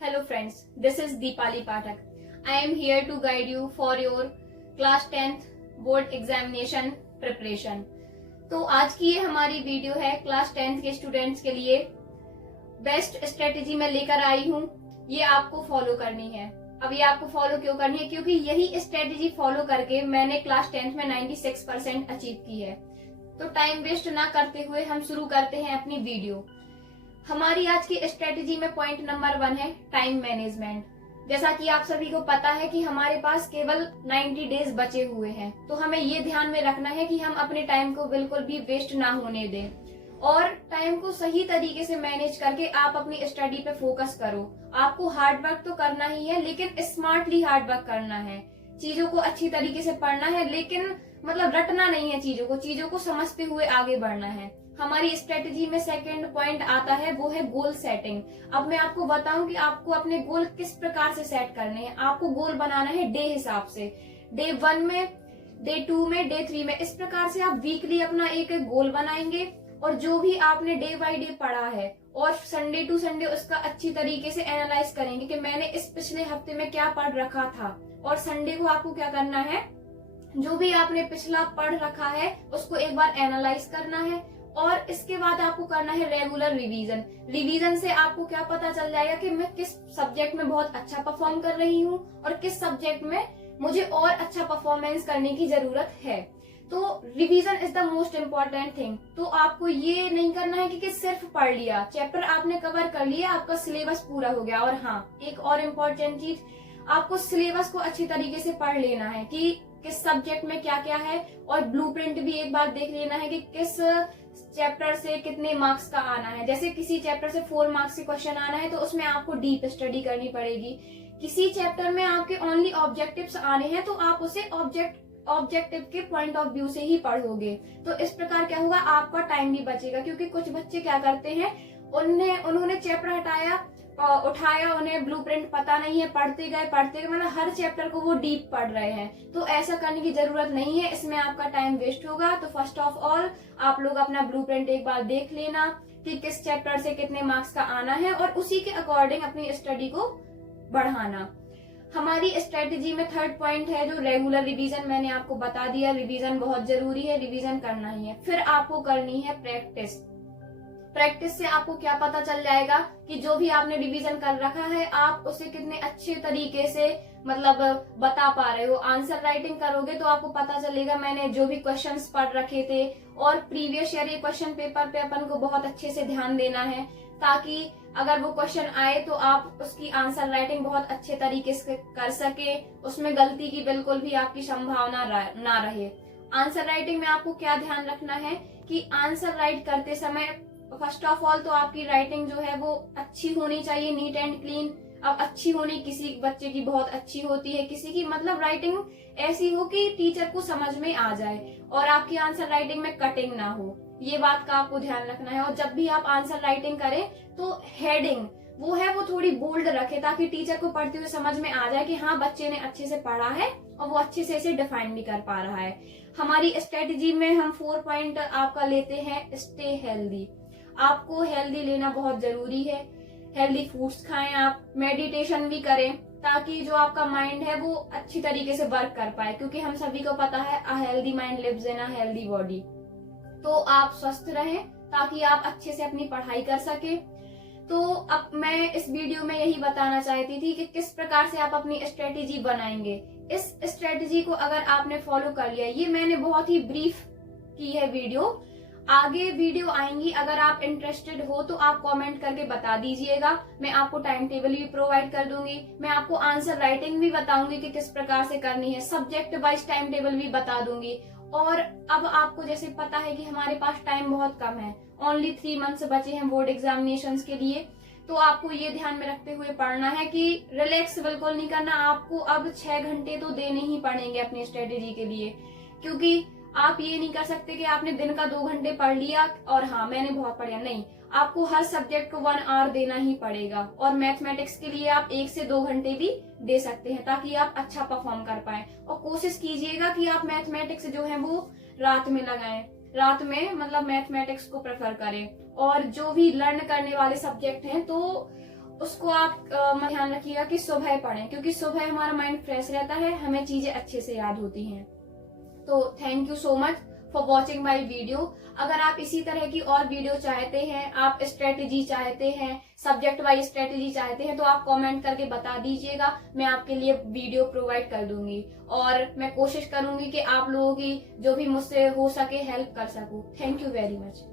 Hello friends, this is Deepali Pathak. I am here to guide you for your class 10th board examination preparation. तो आज की ये हमारी video है class 10th के students के लिए बेस्ट स्ट्रेटेजी मैं लेकर आई हूँ। ये आपको फॉलो करनी है। अब ये आपको फॉलो क्यों करनी है? क्योंकि यही स्ट्रेटेजी फॉलो करके मैंने क्लास 10th में 96% अचीव की है। तो टाइम वेस्ट ना करते हुए हम शुरू करते हैं अपनी वीडियो। हमारी आज की स्ट्रेटेजी में पॉइंट नंबर 1 है टाइम मैनेजमेंट। जैसा कि आप सभी को पता है कि हमारे पास केवल 90 डेज बचे हुए हैं, तो हमें ये ध्यान में रखना है कि हम अपने टाइम को बिल्कुल भी वेस्ट ना होने दें और टाइम को सही तरीके से मैनेज करके आप अपनी स्टडी पे फोकस करो। आपको हार्ड वर्क तो करना ही है, लेकिन स्मार्टली हार्ड वर्क करना है। चीजों को अच्छी तरीके से पढ़ना है, लेकिन मतलब रटना नहीं है। चीजों को समझते हुए आगे बढ़ना है। हमारी स्ट्रेटेजी में सेकंड पॉइंट आता है, वो है गोल सेटिंग। अब मैं आपको बताऊं कि आपको अपने गोल किस प्रकार से सेट करने हैं। आपको गोल बनाना है डे हिसाब से, डे 1 में, डे 2 में, डे 3 में। इस प्रकार से आप वीकली अपना एक गोल बनाएंगे और जो भी आपने डे बाय डे पढ़ा है और संडे टू संडे उसका अच्छी तरीके से एनालाइज करेंगे कि मैंने इस पिछले हफ्ते में क्या पढ़ रखा था। और संडे को आपको क्या करना है, जो भी आपने पिछला पढ़ रखा है उसको एक बार एनालाइज करना है और इसके बाद आपको करना है रेगुलर रिवीजन। रिवीजन से आपको क्या पता चल जाएगा कि मैं किस सब्जेक्ट में बहुत अच्छा परफॉर्म कर रही हूँ और किस सब्जेक्ट में मुझे और अच्छा परफॉर्मेंस करने की जरूरत है। तो revision is the most important thing. तो आपको ये नहीं करना है कि सिर्फ पढ़ लिया, चैप्टर आपने कवर कर लिया, आपका सिलेबस पूरा हो गया। और हाँ, एक और इम्पोर्टेंट चीज, आपको सिलेबस को अच्छी तरीके से पढ़ लेना है कि किस सब्जेक्ट में क्या क्या है, और ब्लूप्रिंट भी एक बार देख लेना है कि किस चैप्टर से कितने मार्क्स का आना है। जैसे किसी चैप्टर से 4 मार्क्स के क्वेश्चन आना है तो उसमें आपको डीप स्टडी करनी पड़ेगी। किसी चैप्टर में आपके ओनली ऑब्जेक्टिव्स आने हैं तो आप उसे ऑब्जेक्टिव के पॉइंट ऑफ व्यू से ही पढ़ोगे। तो इस प्रकार क्या होगा, आपका टाइम भी बचेगा। क्योंकि कुछ बच्चे क्या करते हैं, उन्होंने चैप्टर उठाया, उन्हें ब्लूप्रिंट पता नहीं है, पढ़ते गए मतलब हर चैप्टर को वो डीप पढ़ रहे हैं। तो ऐसा करने की जरूरत नहीं है, इसमें आपका टाइम वेस्ट होगा। तो फर्स्ट ऑफ ऑल आप लोग अपना ब्लूप्रिंट एक बार देख लेना कि किस चैप्टर से कितने मार्क्स का आना है और उसी के अकॉर्डिंग अपनी स्टडी को बढ़ाना। हमारी स्ट्रेटेजी में थर्ड पॉइंट है जो रेगुलर रिवीजन। मैंने आपको बता दिया, रिवीजन बहुत जरूरी है, रिवीजन करना ही है। फिर आपको करनी है प्रैक्टिस। प्रैक्टिस से आपको क्या पता चल जाएगा कि जो भी आपने रिवीजन कर रखा है आप उसे कितने अच्छे तरीके से मतलब बता पा रहे हो। आंसर राइटिंग करोगे तो आपको पता चलेगा मैंने जो भी क्वेश्चंस पढ़ रखे थे, और प्रीवियस ईयर ये क्वेश्चन पेपर पे अपन को बहुत अच्छे से ध्यान देना है, ताकि अगर वो क्वेश्चन आए तो आप उसकी आंसर राइटिंग बहुत अच्छे तरीके से कर सके, उसमें गलती की बिल्कुल भी आपकी संभावना ना रहे। आंसर राइटिंग में आपको क्या ध्यान रखना है कि आंसर राइट करते समय फर्स्ट ऑफ ऑल तो आपकी राइटिंग जो है वो अच्छी होनी चाहिए, नीट एंड क्लीन। अब अच्छी होनी, किसी बच्चे की बहुत अच्छी होती है, किसी की मतलब राइटिंग ऐसी हो कि टीचर को समझ में आ जाए, और आपकी आंसर राइटिंग में कटिंग ना हो। ये बात का आपको ध्यान रखना है। और जब भी आप आंसर राइटिंग करें तो हेडिंग वो थोड़ी बोल्ड रखे, ताकि टीचर को पढ़ते हुए समझ में आ जाए कि हाँ, बच्चे ने अच्छे से पढ़ा है और वो अच्छे से इसे डिफाइन भी कर पा रहा है। हमारी स्ट्रेटेजी में हम 4 पॉइंट आपका लेते हैं, स्टे हेल्दी। आपको हेल्दी लेना बहुत जरूरी है। हेल्दी फूड्स खाएं, आप मेडिटेशन भी करें, ताकि जो आपका माइंड है वो अच्छी तरीके से वर्क कर पाए। क्योंकि हम सभी को पता है, a healthy mind lives in a healthy body. तो आप स्वस्थ रहें ताकि आप अच्छे से अपनी पढ़ाई कर सके। तो अब मैं इस वीडियो में यही बताना चाहती थी कि किस प्रकार से आप अपनी स्ट्रेटेजी बनाएंगे। इस स्ट्रेटेजी को अगर आपने फॉलो कर लिया, ये मैंने बहुत ही ब्रीफ की है वीडियो, आगे वीडियो आएंगी। अगर आप इंटरेस्टेड हो तो आप कमेंट करके बता दीजिएगा। मैं आपको टाइम टेबल भी प्रोवाइड कर दूंगी, मैं आपको आंसर राइटिंग भी बताऊंगी कि किस प्रकार से करनी है, सब्जेक्ट वाइज टाइम टेबल भी बता दूंगी। और अब आपको जैसे पता है कि हमारे पास टाइम बहुत कम है, ओनली 3 मंथ्स बचे हैं बोर्ड एग्जामिनेशंस के लिए। तो आपको ये ध्यान में रखते हुए पढ़ना है कि रिलैक्स बिल्कुल नहीं करना। आपको अब 6 घंटे तो देने ही पड़ेंगे अपनी स्ट्रेटेजी के लिए, क्योंकि आप ये नहीं कर सकते कि आपने दिन का 2 घंटे पढ़ लिया और हाँ मैंने बहुत पढ़ा। नहीं, आपको हर सब्जेक्ट को 1 आवर देना ही पड़ेगा। और मैथमेटिक्स के लिए आप 1 से 2 घंटे भी दे सकते हैं, ताकि आप अच्छा परफॉर्म कर पाए। और कोशिश कीजिएगा कि आप मैथमेटिक्स जो है वो रात में लगाएं, रात में मतलब मैथमेटिक्स को प्रेफर करें। और जो भी लर्न करने वाले सब्जेक्ट हैं तो उसको आप ध्यान रखिएगा कि सुबह पढ़ें, क्योंकि सुबह हमारा माइंड फ्रेश रहता है, हमें चीजें अच्छे से याद होती हैं। तो thank you so much for watching my video. अगर आप इसी तरह की और वीडियो चाहते हैं, आप स्ट्रेटेजी चाहते हैं, सब्जेक्ट वाइज स्ट्रेटेजी चाहते हैं, तो आप कमेंट करके बता दीजिएगा, मैं आपके लिए वीडियो प्रोवाइड कर दूंगी और मैं कोशिश करूंगी कि आप लोगों की जो भी मुझसे हो सके हेल्प कर सकूं। Thank you very much.